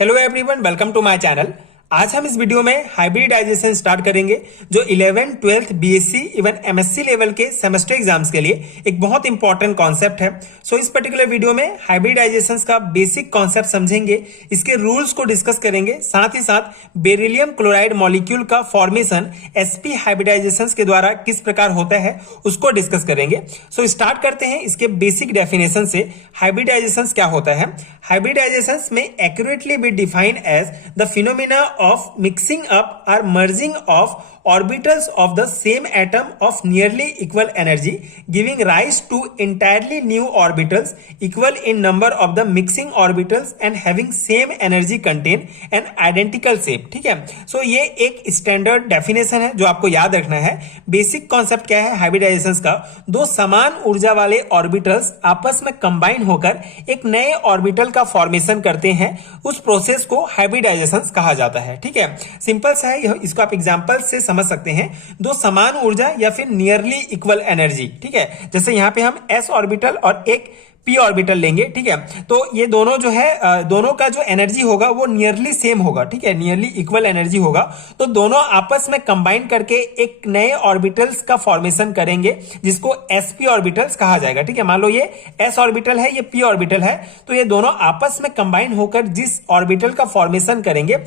Hello everyone, welcome to my channel. आज हम इस वीडियो में हाइब्रिडाइजेशन स्टार्ट करेंगे जो 11th, 12th, BSc even MSc level के सेमेस्टर एग्जाम्स के लिए एक बहुत इंपॉर्टेंट कॉन्सेप्ट है। सो इस पर्टिकुलर वीडियो में हाइब्रिडाइजेशन का बेसिक कॉन्सेप्ट समझेंगे, इसके रूल्स को डिस्कस करेंगे, साथ ही साथ बेरिलियम क्लोराइड मॉलिक्यूल का फॉर्मेशन एसपी हाइब्रिडाइजेशन के द्वारा किस प्रकार होता है उसको डिस्कस करेंगे। सो स्टार्ट करते हैं इसके बेसिक डेफिनेशन से। हाइब्रिडाइजेशन क्या होता है? हाइब्रिडाइजेशन में accurately be defined as the phenomena of mixing up or merging of orbitals of the same atom of nearly equal energy, giving rise to entirely new orbitals equal in number of the mixing orbitals and having same energy content and identical shape। ठीक है, सो ये एक standard definition है जो आपको याद रखना है। बेसिक कॉन्सेप्ट क्या है हाइब्रिडाइजेशन का? दो समान ऊर्जा वाले ऑर्बिटल्स आपस में कंबाइन होकर एक नए ऑर्बिटल का फॉर्मेशन करते हैं, उस प्रोसेस को हाइब्रिडाइजेशन कहा जाता है। ठीक है, सिंपल सा है, इसको आप एग्जांपल से समझ सकते हैं। दो समान ऊर्जा या फिर नियरली इक्वल एनर्जी, ठीक है, जैसे यहां पे हम s ऑर्बिटल और एक p ऑर्बिटल लेंगे। ठीक है, तो ये दोनों जो है दोनों का जो एनर्जी होगा वो नियरली सेम होगा। ठीक है, नियरली इक्वल एनर्जी होगा, तो दोनों आपस में कंबाइन करके एक नए ऑर्बिटल्स का फॉर्मेशन करेंगे जिसको sp ऑर्बिटल्स कहा जाएगा। ठीक है, मान लो ये s ऑर्बिटल है, ये p ऑर्बिटल है, तो ये दोनों आपस में कंबाइन होकर जिस ऑर्बिटल का फॉर्मेशन करेंगे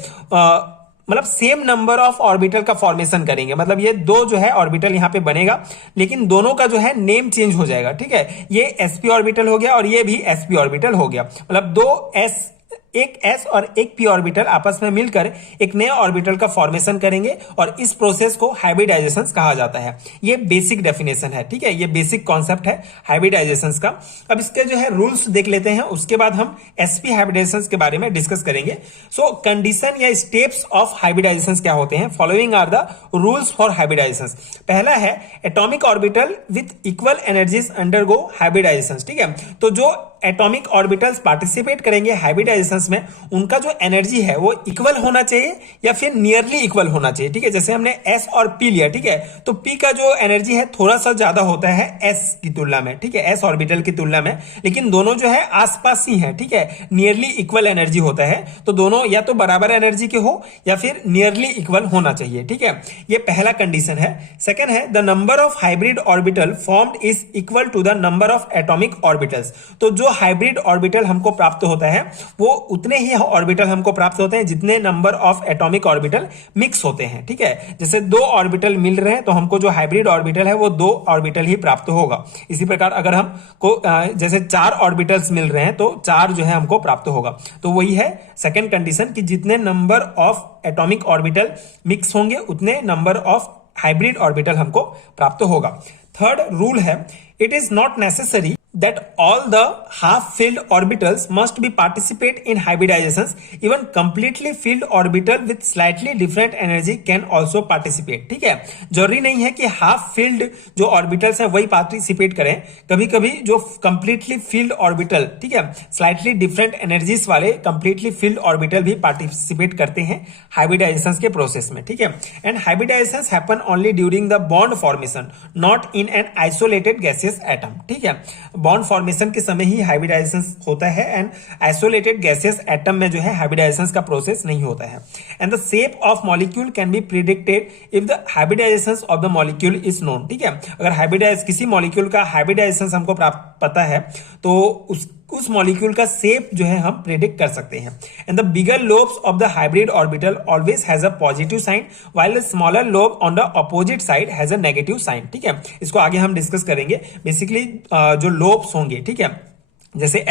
मतलब सेम नंबर ऑफ ऑर्बिटल का फॉर्मेशन करेंगे। मतलब ये दो जो है ऑर्बिटल यहां पे बनेगा, लेकिन दोनों का जो है नेम चेंज हो जाएगा। ठीक है, ये sp ऑर्बिटल हो गया और ये भी sp ऑर्बिटल हो गया। मतलब एक s और एक p ऑर्बिटल आपस में मिलकर एक नए ऑर्बिटल का फॉर्मेशन करेंगे और इस प्रोसेस को हाइब्रिडाइजेशन कहा जाता है। ये बेसिक डेफिनेशन है। ठीक है, ये बेसिक कॉन्सेप्ट है हाइब्रिडाइजेशन का। अब इसके जो है रूल्स देख लेते हैं, उसके बाद हम sp हाइब्रिडाइजेशन के बारे में डिस्कस करेंगे। सो कंडीशन या स्टेप्स ऑफ हाइब्रिडाइजेशन क्या होते हैं? Following are the rules for hybridisation. पहला है atomic orbital with equal energies undergo hybridisation. ठीक है, तो जो एटॉमिक ऑर्बिटल्स पार्टिसिपेट करेंगे हाइब्रिडाइजेशन में, उनका जो एनर्जी है वो इक्वल होना चाहिए या फिर नियरली इक्वल होना चाहिए। ठीक है, जैसे हमने s और p लिया, ठीक है, तो p का जो एनर्जी है थोड़ा सा ज्यादा होता है s की तुलना में। ठीक है, s ऑर्बिटल की तुलना में, लेकिन दोनों जो है आसपास ही है। ठीक है, नियरली इक्वल एनर्जी होता है, तो दोनों या तो बराबर एनर्जी के हो या फिर नियरली इक्वल होना चाहिए। ठीक है, ये पहला कंडीशन है। सेकेंड है the number of hybrid orbital formed is equal to the number of atomic orbitals. तो जो हाइब्रिड ऑर्बिटल हमको प्राप्त होता है वो उतने ही ऑर्बिटल हमको प्राप्त होते हैं जितने number of atomic orbital mix होते हैं। ठीक है, जैसे दो ऑर्बिटल मिल रहे हैं तो हमको जो हाइब्रिड ऑर्बिटल है वो दो ऑर्बिटल ही प्राप्त होगा। इसी प्रकार अगर हमको जैसे चार ऑर्बिटल्स मिल रहे हैं तो चार जो है हमको प्राप्त होगा। तो वही है सेकेंड कंडीशन कि जितने number of atomic orbital mix होंगे उतने नंबर ऑफ हाइब्रिड ऑर्बिटल हमको प्राप्त होगा। थर्ड रूल है it is not necessary that all the half-filled orbitals must be participate in hybridizations. Even completely filled orbital with slightly different energy can also participate. ठीक है, जरूरी नहीं है कि हाफ फील्ड जो ऑर्बिटल्स है वही पार्टिसिपेट करें। कभी कभी जो कंप्लीटली फील्ड ऑर्बिटल, ठीक है, स्लाइटली डिफरेंट एनर्जीज वाले कंप्लीटली फील्ड ऑर्बिटल भी पार्टिसिपेट करते हैं हाइब्रिडाइजेशन के प्रोसेस में। ठीक है, and hybridization happen only during the bond formation, not in an isolated gaseous atom. ठीक है, बॉन्ड फॉर्मेशन के समय ही हाइब्रिडाइजेशन होता है एंड आइसोलेटेड गैसियस एटम में जो है हाइब्रिडाइजेशन का प्रोसेस नहीं होता है। And the shape of molecule can be predicted if the hybridization of the molecule is known. ठीक है, अगर किसी मॉलिक्यूल का हाइब्रिडाइजेशन हमको पता है तो उस मॉलिक्यूल का शेप जो है हम प्रेडिक्ट कर सकते हैं। And the bigger lobes of the hybrid orbital always has a positive sign while the smaller lobe on the opposite side has a negative sign. ठीक है, इसको आगे हम डिस्कस करेंगे। बेसिकली जो लोब्स होंगे, ठीक है, जैसे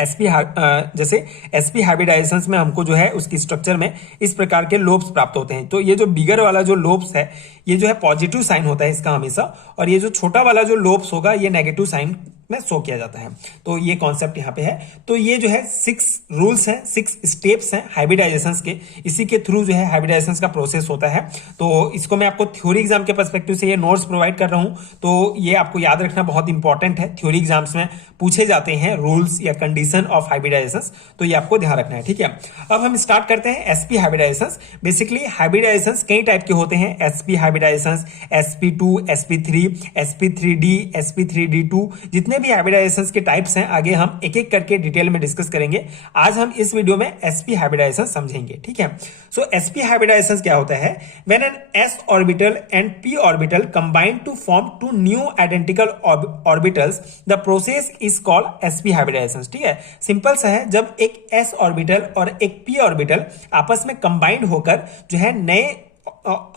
sp हाइब्रिडाइजेशंस में हमको जो है उसकी स्ट्रक्चर में इस प्रकार के लोब्स प्राप्त होते हैं। तो ये जो बिगर वाला जो लोब्स है ये जो है पॉजिटिव साइन होता है इसका हमेशा, और ये जो छोटा वाला जो लोब्स होगा ये नेगेटिव साइन में शो किया जाता है। तो ये कॉन्सेप्ट यहाँ पे है। तो ये जो है 6 रूल्स हैं, 6 स्टेप्स हैं हाइब्रिडाइजेशन के, इसी के थ्रू जो है हाइब्रिडाइजेशन का प्रोसेस होता है। तो इसको मैं आपको थ्योरी एग्जाम के पर्सपेक्टिव से ये नोट्स प्रोवाइड कर रहा हूँ, तो ये आपको याद रखना बहुत इंपॉर्टेंट है। थ्योरी एग्जाम्स में पूछे जाते हैं रूल्स या कंडीशन ऑफ हाइब्रिडाइजेशन, तो ये आपको ध्यान रखना है। ठीक है, अब हम स्टार्ट करते हैं sp हाइब्रिडाइजेशन। बेसिकली हाइब्रिडाइजेशन कई टाइप के होते हैं, sp hybridisation, sp2, sp3, sp3d, sp3d2, जितने भी हाइब्रिडाइजेशन के टाइप्स हैं आगे हम एक एक करके डिटेल में डिस्कस करेंगे। आज हम इस वीडियो में sp हाइब्रिडाइजेशन समझेंगे, ठीक है। सो sp हाइब्रिडाइजेशन क्या होता है? When an s orbital and p orbital combine to form two new identical orbitals, the process is called sp hybridization, ठीक है। सिंपल सा है, जब एक s ऑर्बिटल और एक p ऑर्बिटल आपस में कंबाइंड होकर जो है नए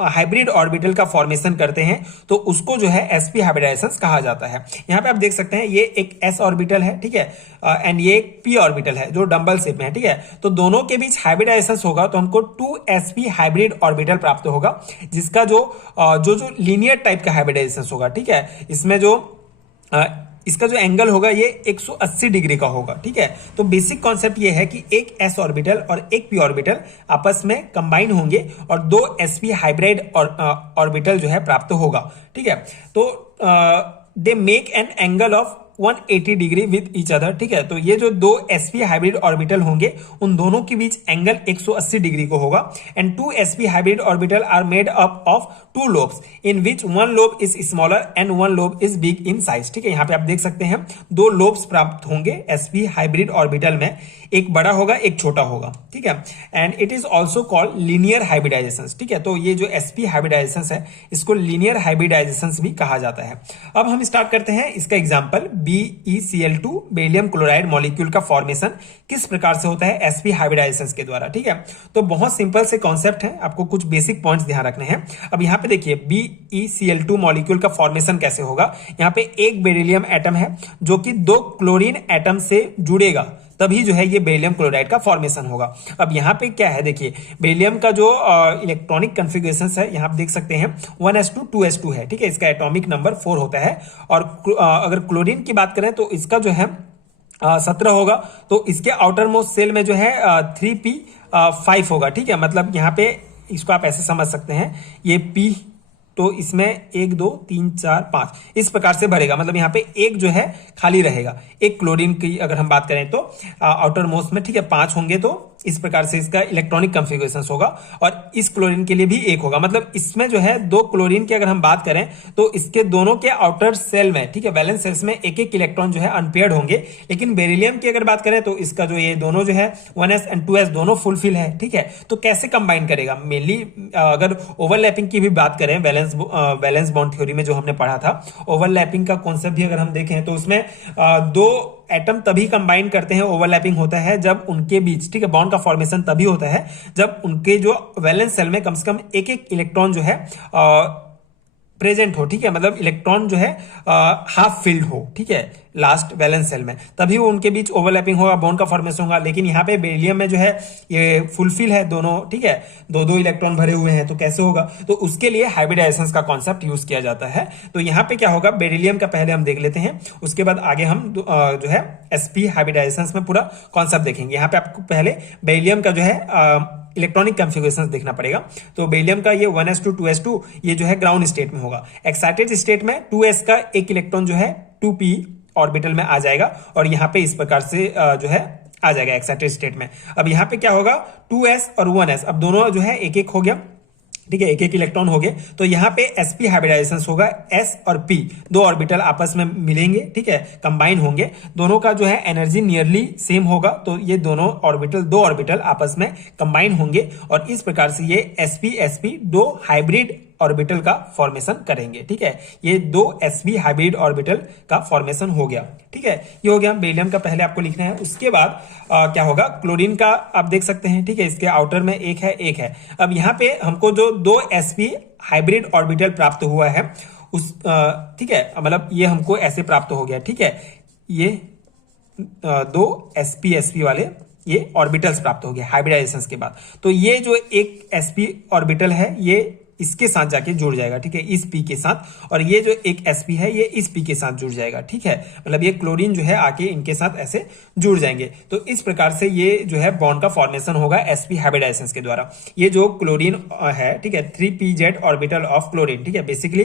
हाइब्रिड ऑर्बिटल का फॉर्मेशन करते हैं तो उसको जो है sp हाइब्रिडाइजेशन कहा जाता है। यहां पे आप देख सकते हैं ये एक s ऑर्बिटल है, ठीक है, एंड ये एक p ऑर्बिटल है जो डबल शेप में है, ठीक है। तो दोनों के बीच हाइब्रिडाइजेशन होगा तो हमको 2sp हाइब्रिड ऑर्बिटल प्राप्त होगा, जिसका जो लीनियर टाइप का हाइब्रिडाइजेशन होगा, ठीक है। इसमें जो इसका जो एंगल होगा ये 180 डिग्री का होगा, ठीक है। तो बेसिक कॉन्सेप्ट ये है कि एक s ऑर्बिटल और एक p ऑर्बिटल आपस में कंबाइन होंगे और दो sp हाइब्रिड ऑर्बिटल जो है प्राप्त होगा, ठीक है। तो they make an angle of 180 degree with each other, ठीक है। तो ये जो दो sp हाइब्रिड ऑर्बिटल होंगे उन दोनों के बीच एंगल 180 डिग्री को होगा। And two sp hybrid orbital are made up of two lobes in which one lobe is smaller and one lobe is big in size, ठीक है। यहाँ पे आप देख सकते हैं दो लोब्स प्राप्त होंगे sp हाइब्रिड ऑर्बिटल में, एक बड़ा होगा एक छोटा होगा, ठीक है। And it is also called linear hybridization, ठीक है। तो ये जो sp हाइब्रिडाइजेशन है इसको लीनियर हाइब्रिडाइजेशन भी कहा जाता है। अब हम स्टार्ट करते हैं इसका example. BeCl2 beryllium chloride molecule का फॉर्मेशन किस प्रकार से होता है sp हाइब्रिडाइजेशन के द्वारा, ठीक है। तो बहुत सिंपल से कॉन्सेप्ट है, आपको कुछ बेसिक पॉइंट्स ध्यान रखने हैं। अब यहाँ पे देखिए BeCl2 मॉलिक्यूल का फॉर्मेशन कैसे होगा। यहाँ पे एक बेरिलियम एटम है जो कि दो क्लोरीन एटम से जुड़ेगा, तभी जो है ये बेरिलियम क्लोराइड का फॉर्मेशन होगा। अब यहाँ पे क्या है, देखिए बेरिलियम का जो इलेक्ट्रॉनिक कॉन्फ़िगरेशन है यहाँ आप देख सकते हैं 1s2 2s2 है, ठीक है। इसका एटॉमिक नंबर 4 होता है। और अगर क्लोरीन की बात करें तो इसका जो है 17 होगा। तो इसके आउटर मोस्ट सेल में जो है 3p5 होगा, ठीक है। मतलब यहाँ पे इसको आप ऐसे समझ सकते हैं, ये p तो इसमें 1 2 3 4 5 इस प्रकार से भरेगा, मतलब यहाँ पे एक जो है खाली रहेगा। एक क्लोरीन की अगर हम बात करें तो आउटर मोस्ट में, ठीक है, 5 होंगे। तो इस प्रकार से इसका इलेक्ट्रॉनिक कॉन्फ़िगरेशन होगा। और इस क्लोरीन के लिए भी एक होगा, मतलब इसमें जो है दो क्लोरीन की अगर हम बात करें तो इसके दोनों के आउटर सेल में, ठीक है, वैलेंस सेल्स में एक एक इलेक्ट्रॉन जो है अनपेयर्ड होंगे। लेकिन बेरिलियम की अगर बात करें तो इसका जो ये दोनों जो है 1s एंड 2s दोनों फुलफिल है, ठीक है। तो कैसे कंबाइन करेगा? मेनली अगर ओवरलैपिंग की भी बात करें, वैलेंस बॉन्ड थ्योरी में जो हमने पढ़ा था, ओवरलैपिंग का कॉन्सेप्ट भी अगर हम देखें तो उसमें दो एटम तभी कंबाइन करते हैं, ओवरलैपिंग होता है जब उनके बीच, ठीक है, बॉन्ड का फॉर्मेशन तभी होता है जब उनके जो वैलेंस सेल में कम से कम एक एक इलेक्ट्रॉन जो है प्रेजेंट हो, ठीक है। मतलब इलेक्ट्रॉन जो है हाफ फिल्ड हो, ठीक है, लास्ट वैलेंस सेल में, तभी वो उनके बीच ओवरलैपिंग होगा, बॉन्ड का फॉर्मेशन होगा। लेकिन यहाँ पे बेरिलियम में जो है ये फुलफिल है दोनों, ठीक है, दो दो इलेक्ट्रॉन भरे हुए हैं, तो कैसे होगा? तो उसके लिए हाइब्रिडाइजेशन का कॉन्सेप्ट यूज किया जाता है। तो यहाँ पे क्या होगा, बेरिलियम का पहले हम देख लेते हैं, उसके बाद आगे हम जो है sp हाइब्रिडाइजेशन में पूरा कॉन्सेप्ट देखेंगे। यहाँ पे आपको पहले बेरिलियम का जो है इलेक्ट्रॉनिक कॉन्फ़िगरेशन देखना पड़ेगा। तो बेरिलियम का ये 1s2 2s2 ये जो है ग्राउंड स्टेट में होगा। एक्साइटेड स्टेट में 2s का एक इलेक्ट्रॉन जो है 2p ऑर्बिटल में आ जाएगा और यहाँ पे इस प्रकार से जो है आ जाएगा एक्साइटेड स्टेट में। अब यहाँ पे क्या होगा, 2s और 1s अब दोनों जो है एक एक हो गया, ठीक है, एक एक इलेक्ट्रॉन हो गए। तो यहाँ पे sp हाइब्रिडाइजेशन होगा, s और p दो ऑर्बिटल आपस में मिलेंगे, ठीक है, कंबाइन होंगे, दोनों का जो है एनर्जी नियरली सेम होगा। तो ये दोनों ऑर्बिटल, दो ऑर्बिटल आपस में कंबाइन होंगे और इस प्रकार से ये sp दो हाइब्रिड ऑर्बिटल का फॉर्मेशन करेंगे, ठीक है। ये दो sp हाइब्रिड ऑर्बिटल का फॉर्मेशन हो गया, ठीक है। ये हो गया बेरिलियम का, पहले आपको लिखना है। उसके बाद क्या होगा, क्लोरीन का आप देख सकते हैं, ठीक है, इसके आउटर में एक है। अब यहाँ पे हमको जो दो sp हाइब्रिड ऑर्बिटल प्राप्त हुआ है उस ठीक है, मतलब ये हमको ऐसे प्राप्त हो गया, ठीक है। ये दो sp वाले ये ऑर्बिटल्स प्राप्त हो गए हाइब्रिडाइजेशन के बाद। तो ये जो एक sp ऑर्बिटल है ये इसके साथ जाके जुड़ जाएगा, ठीक है, इस p के साथ, और ये जो एक sp है ये इस p के साथ जुड़ जाएगा, ठीक है। मतलब ये क्लोरीन जो है आके इनके साथ ऐसे जुड़ जाएंगे। तो इस प्रकार से ये जो है बॉन्ड का फॉर्मेशन होगा sp हाइब्रिडाइजेशन के द्वारा। ये जो क्लोरीन है, ठीक है, 3pz ऑर्बिटल ऑफ क्लोरीन, ठीक है। बेसिकली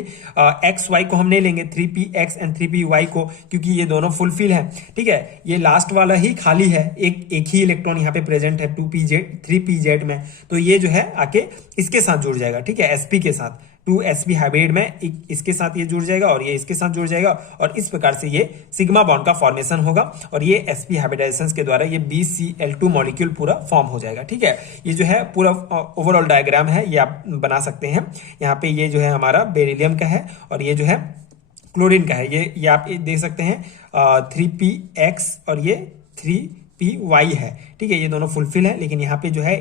xy को हम नहीं लेंगे, 3px एंड 3py को, क्योंकि ये दोनों फुलफिल है, ठीक है। ये लास्ट वाला ही खाली है, एक ही इलेक्ट्रॉन यहाँ पे प्रेजेंट है 3pz में, तो ये जो है आके इसके साथ जुड़ जाएगा, ठीक है, sp sp के साथ, 2sp हाइब्रिड में इसके साथ ये जुड़ जाएगा और ये इसके साथ जुड़ जाएगा और इस प्रकार से ये सिग्मा बॉन्ड का फॉर्मेशन होगा और ये sp हाइब्रिडाइजेशन के द्वारा ये BCl2 मॉलिक्यूल पूरा फॉर्म हो जाएगा। ठीक है, ये जो है पूरा ओवरऑल डायग्राम है, ये आप बना सकते हैं। यहाँ पे ये जो है हमारा बेरिलियम का है और ये जो है क्लोरीन का है। ये आप देख सकते हैं 3px और ये 3py है। ठीक है, ये दोनों फुलफिल है, लेकिन यहाँ पे जो है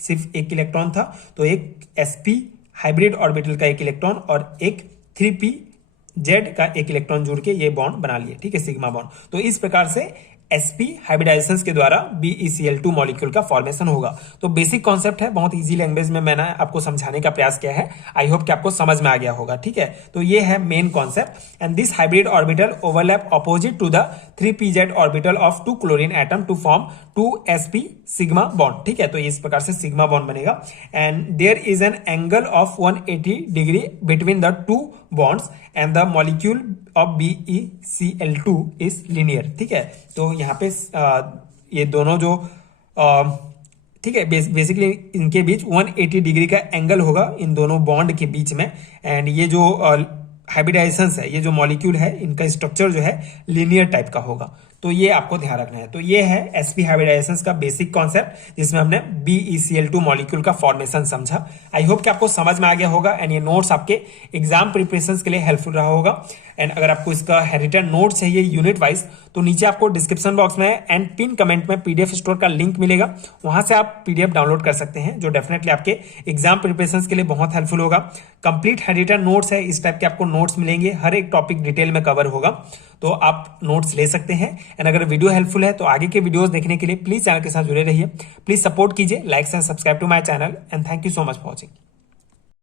सिर्फ एक इलेक्ट्रॉन था, तो एक sp हाइब्रिड ऑर्बिटल का एक इलेक्ट्रॉन और एक 3pz का एक इलेक्ट्रॉन जुड़ के ये बॉन्ड बना लिए। ठीक है, सिग्मा बॉन्ड। तो इस प्रकार से sp हाइब्रिडाइजेशन के द्वारा BeCl2 मॉलिक्यूल का फॉर्मेशन होगा। तो बेसिक कॉन्सेप्ट है, बहुत इजी लैंग्वेज में मैंने आपको समझाने का प्रयास किया है। आई होप कि आपको समझ में आ गया होगा। ठीक है, तो ये है main concept. And this hybrid orbital overlap opposite to the 3pz orbital of 2 chlorine atom to form 2sp sigma bond. ठीक है, तो इस प्रकार से सिग्मा बॉन्ड बनेगा and there is an angle of 180 degree between the two bonds and the molecule of BeCl2 is linear. ठीक है, तो यहाँ पे ये दोनों जो ठीक है बेसिकली इनके बीच 180 डिग्री का एंगल होगा इन दोनों बॉन्ड के बीच में। एंड ये जो हाइब्रिडाइजेशन है, ये जो मॉलिक्यूल है, इनका स्ट्रक्चर जो है लीनियर टाइप का होगा। तो ये आपको ध्यान रखना है। तो ये है sp हाइब्रिडाइजेशन का बेसिक कॉन्सेप्ट, जिसमें हमने BeCl2 मॉलिक्यूल का फॉर्मेशन समझा। आई होप कि आपको समझ में आ गया होगा एंड ये नोट्स आपके एग्जाम प्रिपरेशन के लिए हेल्पफुल रहा होगा। एंड अगर आपको इसका हेरिटेन नोट चाहिए यूनिट वाइज, तो नीचे आपको डिस्क्रिप्शन बॉक्स में एंड पिन कमेंट में PDF स्टोर का लिंक मिलेगा, वहां से आप PDF डाउनलोड कर सकते हैं, जो डेफिनेटली आपके एग्जाम प्रिपरेशन के लिए बहुत हेल्पफुल होगा। कंप्लीट हेरिटेन नोट्स है, इस टाइप के आपको नोट्स मिलेंगे, हर एक टॉपिक डिटेल में कवर होगा, तो आप नोट्स ले सकते हैं। एंड अगर वीडियो हेल्पफुल है तो आगे के वीडियोस देखने के लिए प्लीज चैनल के साथ जुड़े रहिए। प्लीज सपोर्ट कीजिए, like and subscribe to my channel and thank you so much for watching.